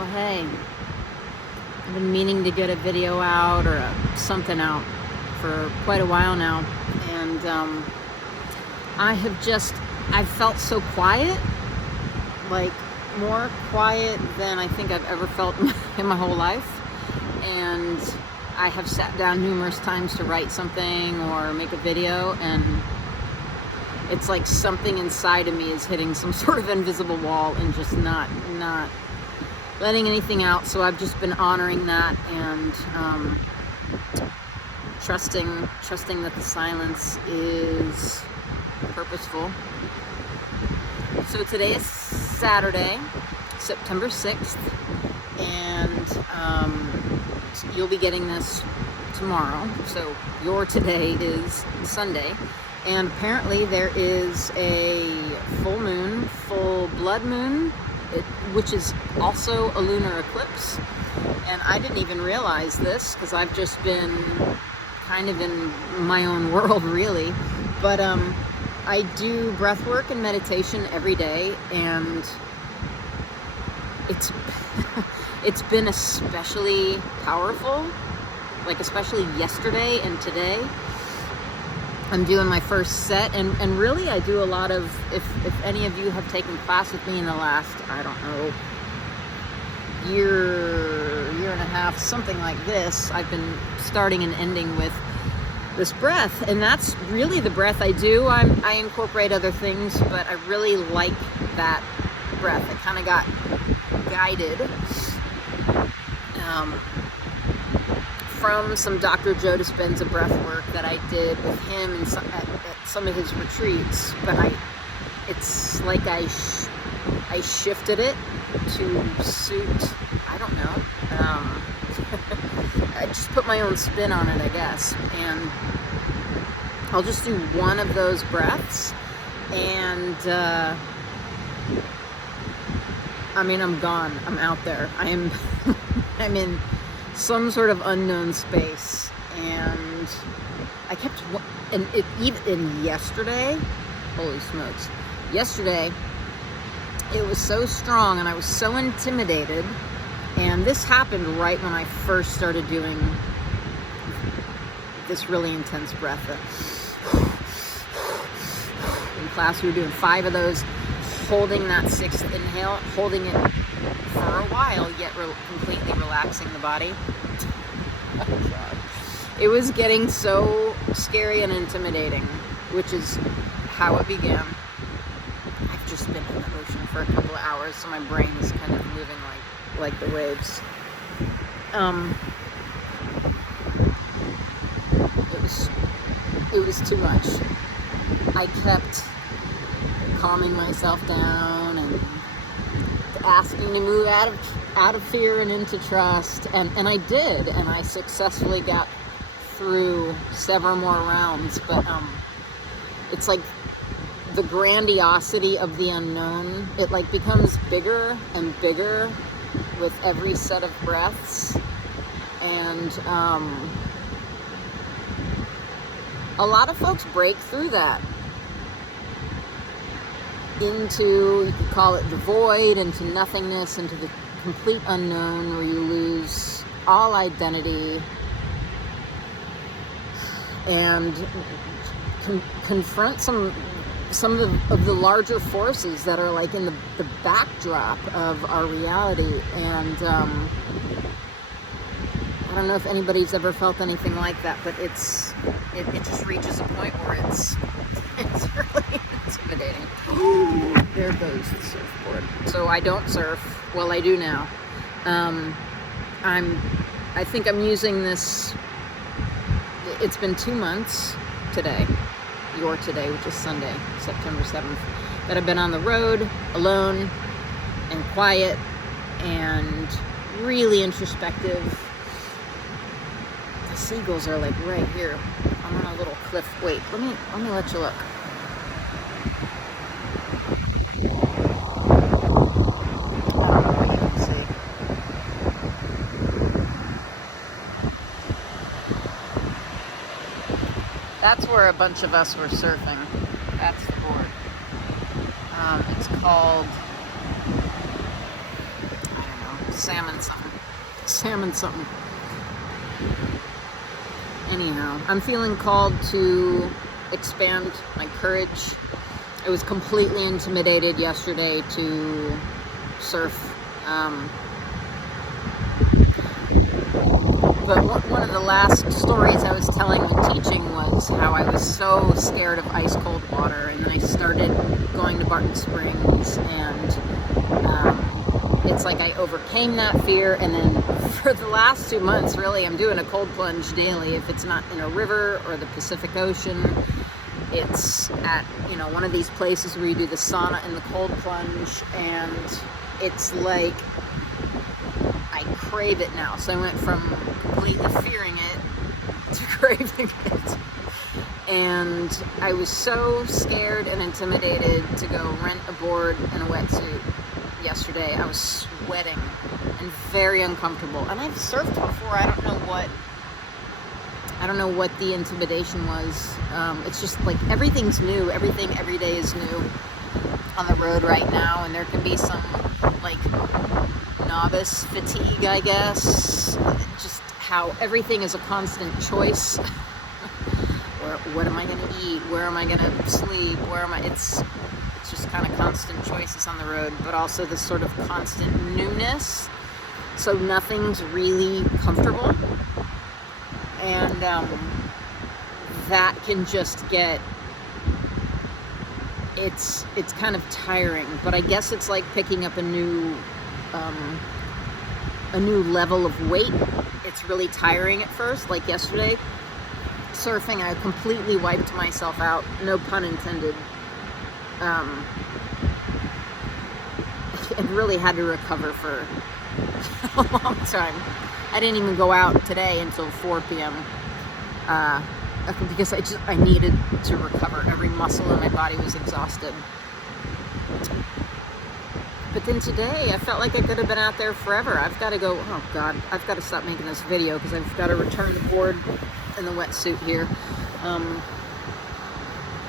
Well, hey, I've been meaning to get a video out or something out for quite a while now, and I've felt so quiet, like more quiet than I think I've ever felt in my whole life. And I have sat down numerous times to write something or make a video, and it's like something inside of me is hitting some sort of invisible wall and just not letting anything out. So I've just been honoring that and trusting that the silence is purposeful. So today is Saturday, September 6th, and you'll be getting this tomorrow. So your today is Sunday. And apparently there is a full blood moon, which is also a lunar eclipse. And I didn't even realize this because I've just been kind of in my own world, really. But I do breath work and meditation every day, and it's been especially powerful, like especially yesterday and today. I'm doing my first set, and really I do a lot of, if any of you have taken class with me in the last, I don't know, year and a half, something like this, I've been starting and ending with this breath, and that's really the breath I do. I incorporate other things, but I really like that breath. I kind of got guided from some Dr. Joe Dispenza breath work that I did with him at some of his retreats, but it's like I shifted it to suit, I don't know, I just put my own spin on it, I guess, and I'll just do one of those breaths, and I mean, I'm gone, I'm out there, I'm in some sort of unknown space, and I kept, and even yesterday, holy smokes, yesterday, it was so strong, and I was so intimidated, and this happened right when I first started doing this really intense breath. In class, we were doing 5 of those, holding that 6th inhale, holding it for a while, yet completely relaxing the body. Oh God. It was getting so scary and intimidating, which is how it began. I've just been in the ocean for a couple of hours, so my brain is kind of moving like the waves. It was too much. I kept calming myself down and asking to move out of fear and into trust, and I did, and I successfully got through several more rounds, but it's like the grandiosity of the unknown, it like becomes bigger and bigger with every set of breaths, and a lot of folks break through that into, you could call it the void, into nothingness, into the complete unknown, where you lose all identity and confront some of the larger forces that are like in the backdrop of our reality. And I don't know if anybody's ever felt anything like that, but it just reaches a point where it's really intimidating. Ooh, there goes the surfboard. So I don't surf. Well, I do now. I think I'm using this. It's been 2 months today, which is Sunday, September 7th, that I've been on the road alone and quiet and really introspective. The seagulls are like right here. I'm on a little cliff. Wait, let me let you look. That's where a bunch of us were surfing. That's the board. It's called salmon something. Anyhow, I'm feeling called to expand my courage. I was completely intimidated yesterday to surf. But one of the last stories I was telling when teaching was how I was so scared of ice cold water, and then I started going to Barton Springs, and it's like I overcame that fear, and then for the last 2 months, really, I'm doing a cold plunge daily. If it's not in a river or the Pacific Ocean, it's at, one of these places where you do the sauna and the cold plunge, and it's like I crave it now. So I went from completely fearing it to craving it. And I was so scared and intimidated to go rent a board and a wetsuit yesterday. I was sweating and very uncomfortable. And I've surfed before. I don't know what the intimidation was. It's just like everything's new. Everything every day is new on the road right now, and there can be some like novice fatigue, I guess. Just how everything is a constant choice. What am I going to eat? Where am I going to sleep? It's just kind of constant choices on the road, but also this sort of constant newness. So nothing's really comfortable. And that can just get, it's kind of tiring, but I guess it's like picking up a new level of weight. It's really tiring at first. Like yesterday, surfing, I completely wiped myself out, no pun intended, and really had to recover for a long time. I didn't even go out today until 4 p.m. Because I needed to recover. Every muscle in my body was exhausted. But then today, I felt like I could have been out there forever. I've got to go, oh God, I've got to stop making this video because I've got to return the board and the wetsuit here.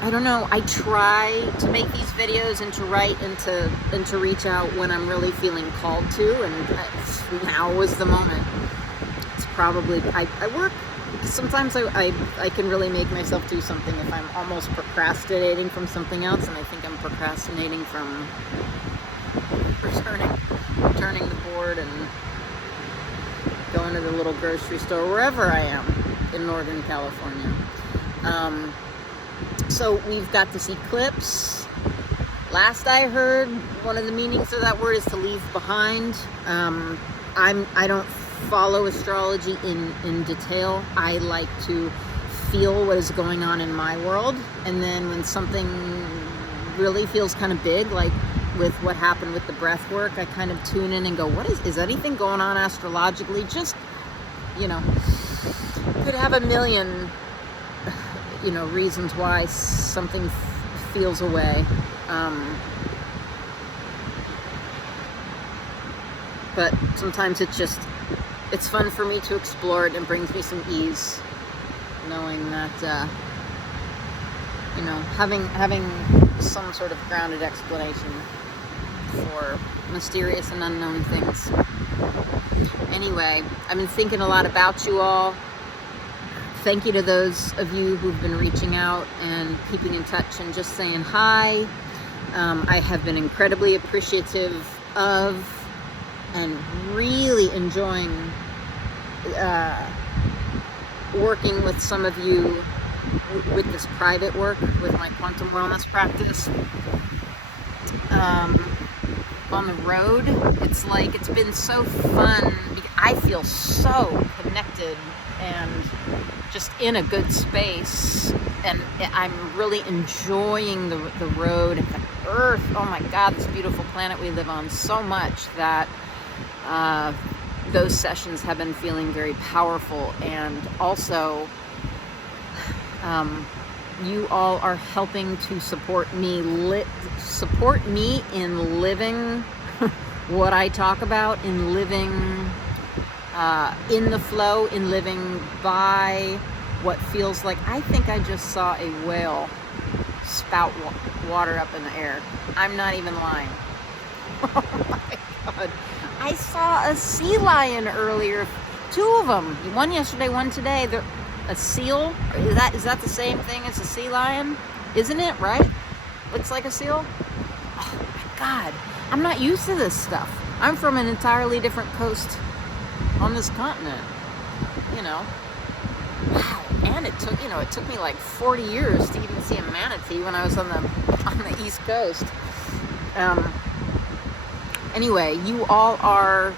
I don't know, I try to make these videos and to write and to reach out when I'm really feeling called to, and now was the moment. It's probably, I work, sometimes I can really make myself do something if I'm almost procrastinating from something else, and I think I'm procrastinating from returning the board and going to the little grocery store, wherever I am in Northern California. So we've got this eclipse. Last I heard, one of the meanings of that word is to leave behind. I don't follow astrology in detail. I like to feel what is going on in my world, and then when something really feels kind of big, like with what happened with the breath work, I kind of tune in and go, what is anything going on astrologically? Just, could have a million, reasons why something feels away. But sometimes it's fun for me to explore it and brings me some ease, knowing that, having some sort of grounded explanation for mysterious and unknown things. Anyway, I've been thinking a lot about you all. Thank you to those of you who've been reaching out and keeping in touch and just saying hi. I have been incredibly appreciative of and really enjoying working with some of you with this private work with my quantum wellness practice. On the road, it's been so fun. I feel so connected and just in a good space, and I'm really enjoying the road and the earth. Oh my God, this beautiful planet we live on so much that those sessions have been feeling very powerful. And also you all are helping to support me in living what I talk about, in living in the flow, in living by what feels like, I think I just saw a whale spout water up in the air. I'm not even lying. Oh my God. I saw a sea lion earlier. 2 of them. One yesterday, one today. They're a seal. Is that the same thing as a sea lion? Isn't it, right? Looks like a seal. Oh my God. I'm not used to this stuff. I'm from an entirely different coast on this continent. You know. Wow. And it took me like 40 years to even see a manatee when I was on the East Coast. Anyway, you all are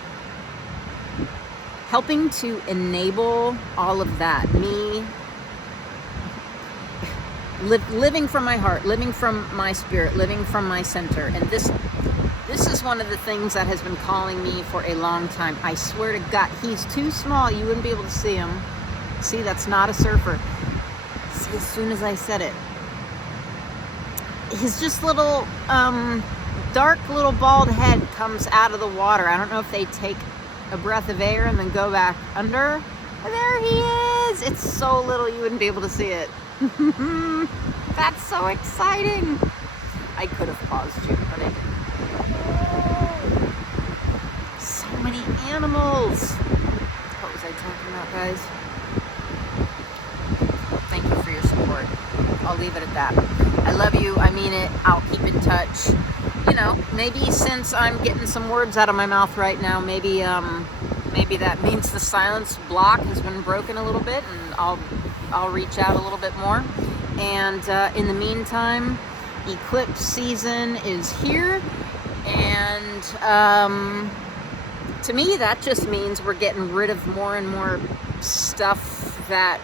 helping to enable all of that. Me living from my heart, living from my spirit, living from my center. And this is one of the things that has been calling me for a long time. I swear to God, he's too small. You wouldn't be able to see him. See, that's not a surfer. See, as soon as I said it, his just little dark little bald head comes out of the water. I don't know if they take a breath of air and then go back under. There he is. It's so little you wouldn't be able to see it. That's so exciting. I could have paused you, but I didn't. So many animals. What was I talking about, guys? Thank you for your support. I'll leave it at that. I love you. I mean it. I'll keep in touch. You know, maybe since I'm getting some words out of my mouth right now, maybe that means the silence block has been broken a little bit, and I'll reach out a little bit more. And in the meantime, Eclipse season is here, and to me that just means we're getting rid of more and more stuff that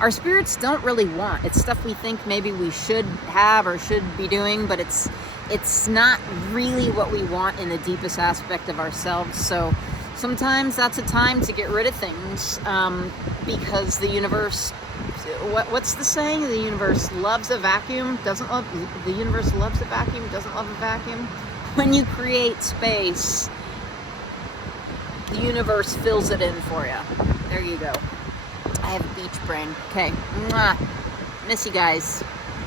our spirits don't really want. It's stuff we think maybe we should have or should be doing, but it's not really what we want in the deepest aspect of ourselves. So sometimes that's a time to get rid of things, because the universe, what's the saying? The universe loves a vacuum, the universe loves a vacuum, doesn't love a vacuum. When you create space, the universe fills it in for you. There you go. I have a beach brain. Okay. Mwah. Miss you guys.